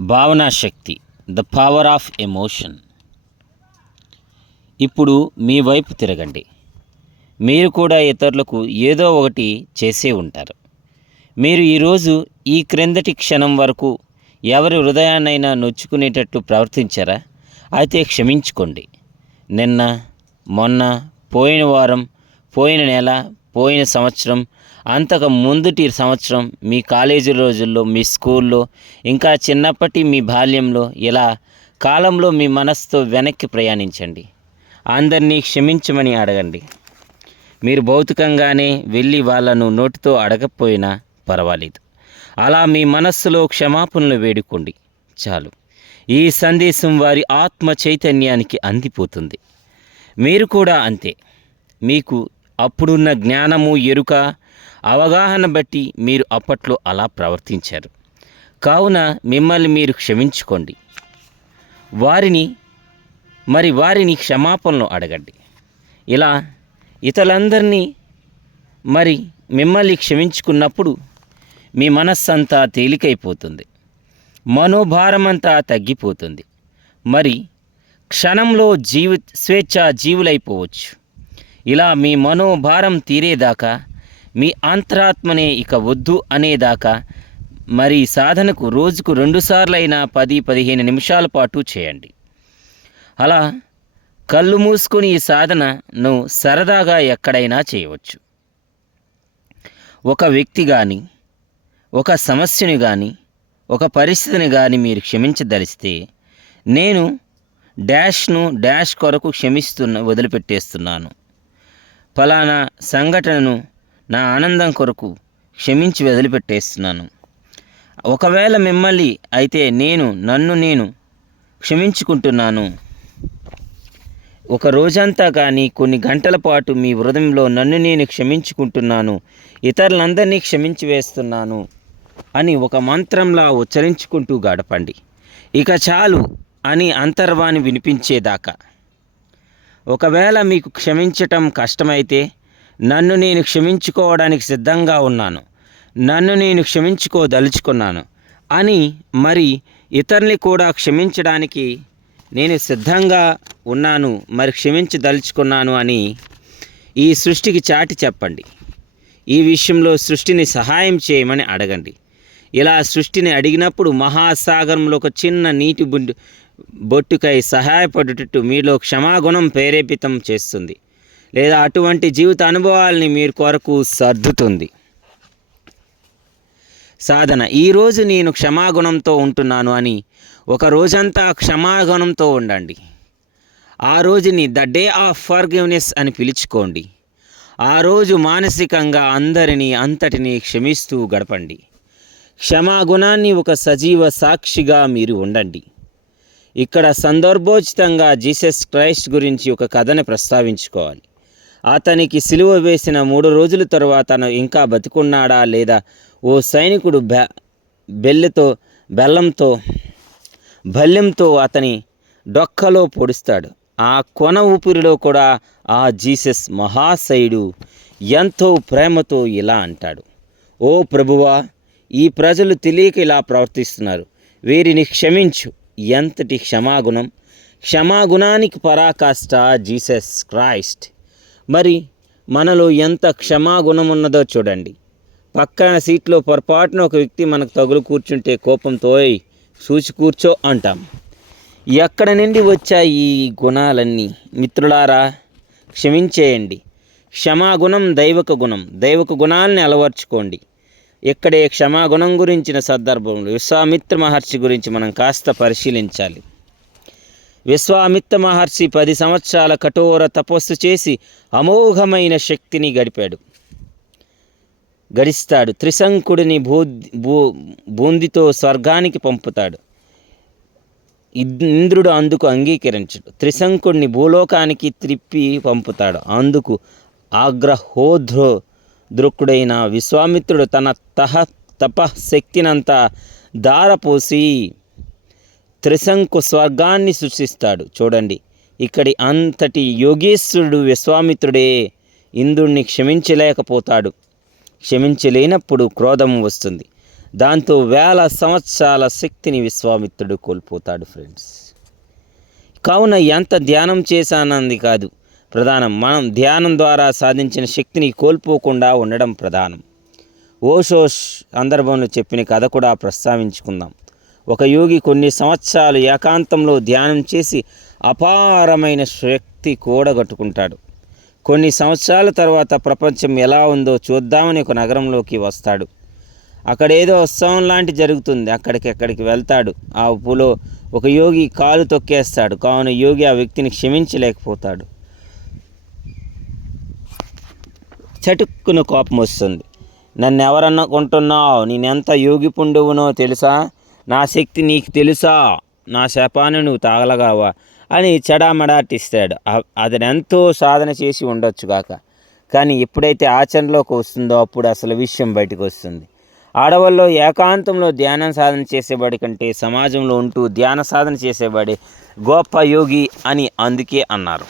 భావనాశక్తి the power of emotion ఇప్పుడు మీ వైపు తిరగండి. మీరు కూడా ఇతరులకు ఏదో ఒకటి చేసే ఉంటారు. మీరు ఈరోజు ఈ క్రిందటి క్షణం వరకు ఎవరి హృదయాన్నైనా నొచ్చుకునేటట్లు ప్రవర్తించారా? అయితే క్షమించుకోండి. నిన్న మొన్న పోయిన వారం పోయిన నెల పోయిన సంవత్సరం అంతకు ముందుటి సంవత్సరం మీ కాలేజీ రోజుల్లో మీ స్కూల్లో ఇంకా చిన్నప్పటి మీ బాల్యంలో ఇలా కాలంలో మీ మనస్సుతో వెనక్కి ప్రయాణించండి. అందరినీ క్షమించమని అడగండి. మీరు భౌతికంగానే వెళ్ళి వాళ్ళను నోటితో అడగకపోయినా పర్వాలేదు. అలా మీ మనస్సులో క్షమాపణలు వేడుకోండి. చాలు. ఈ సందేశం వారి ఆత్మ చైతన్యానికి అందిపోతుంది. మీరు కూడా అంతే. మీకు అప్పుడున్న జ్ఞానము ఎరుక అవగాహన బట్టి మీరు అప్పట్లో అలా ప్రవర్తించారు. కావున మిమ్మల్ని మీరు క్షమించుకోండి. వారిని మరి వారిని క్షమాపణలు అడగండి. ఇలా ఇతరులందరినీ మరి మిమ్మల్ని క్షమించుకున్నప్పుడు మీ మనస్సంతా తేలికైపోతుంది. మనోభారమంతా తగ్గిపోతుంది. మరి క్షణంలో జీవి స్వేచ్ఛ జీవులైపోవచ్చు. ఇలా మీ మనోభారం తీరేదాకా మీ అంతరాత్మనే ఇక వద్దు అనేదాకా మరి సాధనకు రోజుకు రెండుసార్లైనా పది పదిహేను నిమిషాల పాటు చేయండి. అలా కళ్ళు మూసుకొని ఈ సాధనను సరదాగా ఎక్కడైనా చేయవచ్చు. ఒక వ్యక్తి కానీ ఒక సమస్యని కానీ ఒక పరిస్థితిని కానీ మీరు క్షమించదలిస్తే నేను డాష్ను డాష్ కొరకు క్షమిస్తున్న వదిలిపెట్టేస్తున్నాను. ఫలానా సంఘటనను నా ఆనందం కొరకు క్షమించి వదిలిపెట్టేస్తున్నాను. ఒకవేళ మిమ్మల్ని అయితే నేను నన్ను నేను క్షమించుకుంటున్నాను. ఒక రోజంతా కానీ కొన్ని గంటల పాటు మీ హృదయంలో నన్ను నేను క్షమించుకుంటున్నాను ఇతరులందరినీ క్షమించి వేస్తున్నాను అని ఒక మంత్రంలా ఉచ్చరించుకుంటూ గడపండి. ఇక చాలు అని అంతర్వాణి వినిపించేదాకా. ఒకవేళ మీకు క్షమించటం కష్టమైతే నన్ను నేను క్షమించుకోవడానికి సిద్ధంగా ఉన్నాను. నన్ను నేను క్షమించుకోదలుచుకున్నాను. అని మరి ఇతరుని కూడా క్షమించడానికి నేను సిద్ధంగా ఉన్నాను మరి క్షమించదలుచుకున్నాను అని ఈ సృష్టికి చాటి చెప్పండి. ఈ విషయంలో సృష్టిని సహాయం చేయమని అడగండి. ఇలా సృష్టిని అడిగినప్పుడు మహాసాగరంలో ఒక చిన్న నీటి బుండు బొట్టుకై సహాయపడుటట్టు మీలో క్షమాగుణం ప్రేరేపితం చేస్తుంది. లేదా అటువంటి జీవిత అనుభవాల్ని మీరు కొరకు సర్దుతుంది. సాధన ఈరోజు నేను క్షమాగుణంతో ఉంటున్నాను అని ఒక రోజంతా క్షమాగుణంతో ఉండండి. ఆ రోజుని ద డే ఆఫ్ ఫర్గివ్నెస్ అని పిలుచుకోండి. ఆ రోజు మానసికంగా అందరినీ అంతటినీ క్షమిస్తూ గడపండి. క్షమాగుణాన్ని ఒక సజీవ సాక్షిగా మీరు ఉండండి. ఇక్కడ సందర్భోచితంగా జీసస్ క్రైస్ట్ గురించి ఒక కథని ప్రస్తావించుకోవాలి. అతనికి సిలువ వేసిన మూడు రోజుల తరువాత ఇంకా బతికున్నాడా లేదా? ఓ సైనికుడు బె బెల్లెతో బెల్లంతో బల్యంతో అతని డొక్కలో పొడుస్తాడు. ఆ కొన ఊపిరిలో కూడా ఆ జీసస్ మహాశయుడు ఎంతో ప్రేమతో ఇలా అంటాడు. ఓ ప్రభువా ఈ ప్రజలు తెలియక ఇలా ప్రవర్తిస్తున్నారు. వీరిని క్షమించు. ఎంతటి క్షమాగుణం. క్షమాగుణానికి పరాకాష్ట జీసస్ క్రైస్ట్. మరి మనలో ఎంత క్షమాగుణం ఉన్నదో చూడండి. పక్కన సీట్లో పొరపాటున ఒక వ్యక్తి మనకు తగులు కూర్చుంటే కోపంతో చూసి కూర్చో అంటాం. ఎక్కడ నుండి వచ్చాయి ఈ గుణాలన్నీ? మిత్రులారా క్షమించేయండి. క్షమాగుణం దైవక గుణం. దైవక గుణాలని అలవర్చుకోండి. ఇక్కడే క్షమాగుణం గురించిన సందర్భంలో విశ్వామిత్ర మహర్షి గురించి మనం కాస్త పరిశీలించాలి. విశ్వామిత్ర మహర్షి పది సంవత్సరాల కఠోర తపస్సు చేసి అమోఘమైన శక్తిని గడిపాడు. గడిస్తాడు. త్రిశంకుడిని భూ భూ బూందితో స్వర్గానికి పంపుతాడు. ఇంద్రుడు అందుకు అంగీకరించడు. త్రిశంకుడిని భూలోకానికి త్రిప్పి పంపుతాడు. అందుకు ఆగ్రహోద్రో దృక్కుడైన విశ్వామిత్రుడు తన తహ తపశక్తినంతా దారపోసి త్రిశంకు స్వర్గాన్ని సృష్టిస్తాడు. చూడండి ఇక్కడి అంతటి యోగేశ్వరుడు విశ్వామిత్రుడే ఇంద్రుణ్ణి క్షమించలేకపోతాడు. క్షమించలేనప్పుడు క్రోధం వస్తుంది. దాంతో వేల సంవత్సరాల శక్తిని విశ్వామిత్రుడు కోల్పోతాడు ఫ్రెండ్స్. కావున ఎంత ధ్యానం చేశానంది కాదు ప్రధానం మనం ధ్యానం ద్వారా సాధించిన శక్తిని కోల్పోకుండా ఉండడం ప్రధానం. ఓషోష్ సందర్భంలో చెప్పిన కథ కూడా ప్రస్తావించుకుందాం. ఒక యోగి కొన్ని సంవత్సరాలు ఏకాంతంలో ధ్యానం చేసి అపారమైన శక్తి కూడగట్టుకుంటాడు. కొన్ని సంవత్సరాల తర్వాత ప్రపంచం ఎలా ఉందో చూద్దామని ఒక నగరంలోకి వస్తాడు. అక్కడ ఏదో ఉత్సవం లాంటి జరుగుతుంది. అక్కడికి వెళ్తాడు. ఆ ఉప్పులో ఒక యోగి కాలు తొక్కేస్తాడు. కావున యోగి ఆ వ్యక్తిని క్షమించలేకపోతాడు. చటుక్కున కోపం వస్తుంది. నన్ను ఎవరనుకుంటున్నావు నేనెంత యోగి పుండువునో తెలుసా? నా శక్తి నీకు తెలుసా? నా శాపాన్ని నువ్వు తాగలగావా? అని చెడామడాటిస్తాడు. అతను ఎంతో సాధన చేసి ఉండొచ్చు కాక కానీ ఎప్పుడైతే ఆచరణలోకి వస్తుందో అప్పుడు అసలు విషయం బయటకు వస్తుంది ఆడవాళ్ళు ఏకాంతంలో ధ్యానం సాధన చేసేవాడి కంటే సమాజంలో ఉంటూ ధ్యాన సాధన చేసేవాడి గొప్ప యోగి అని అందుకే అన్నారు.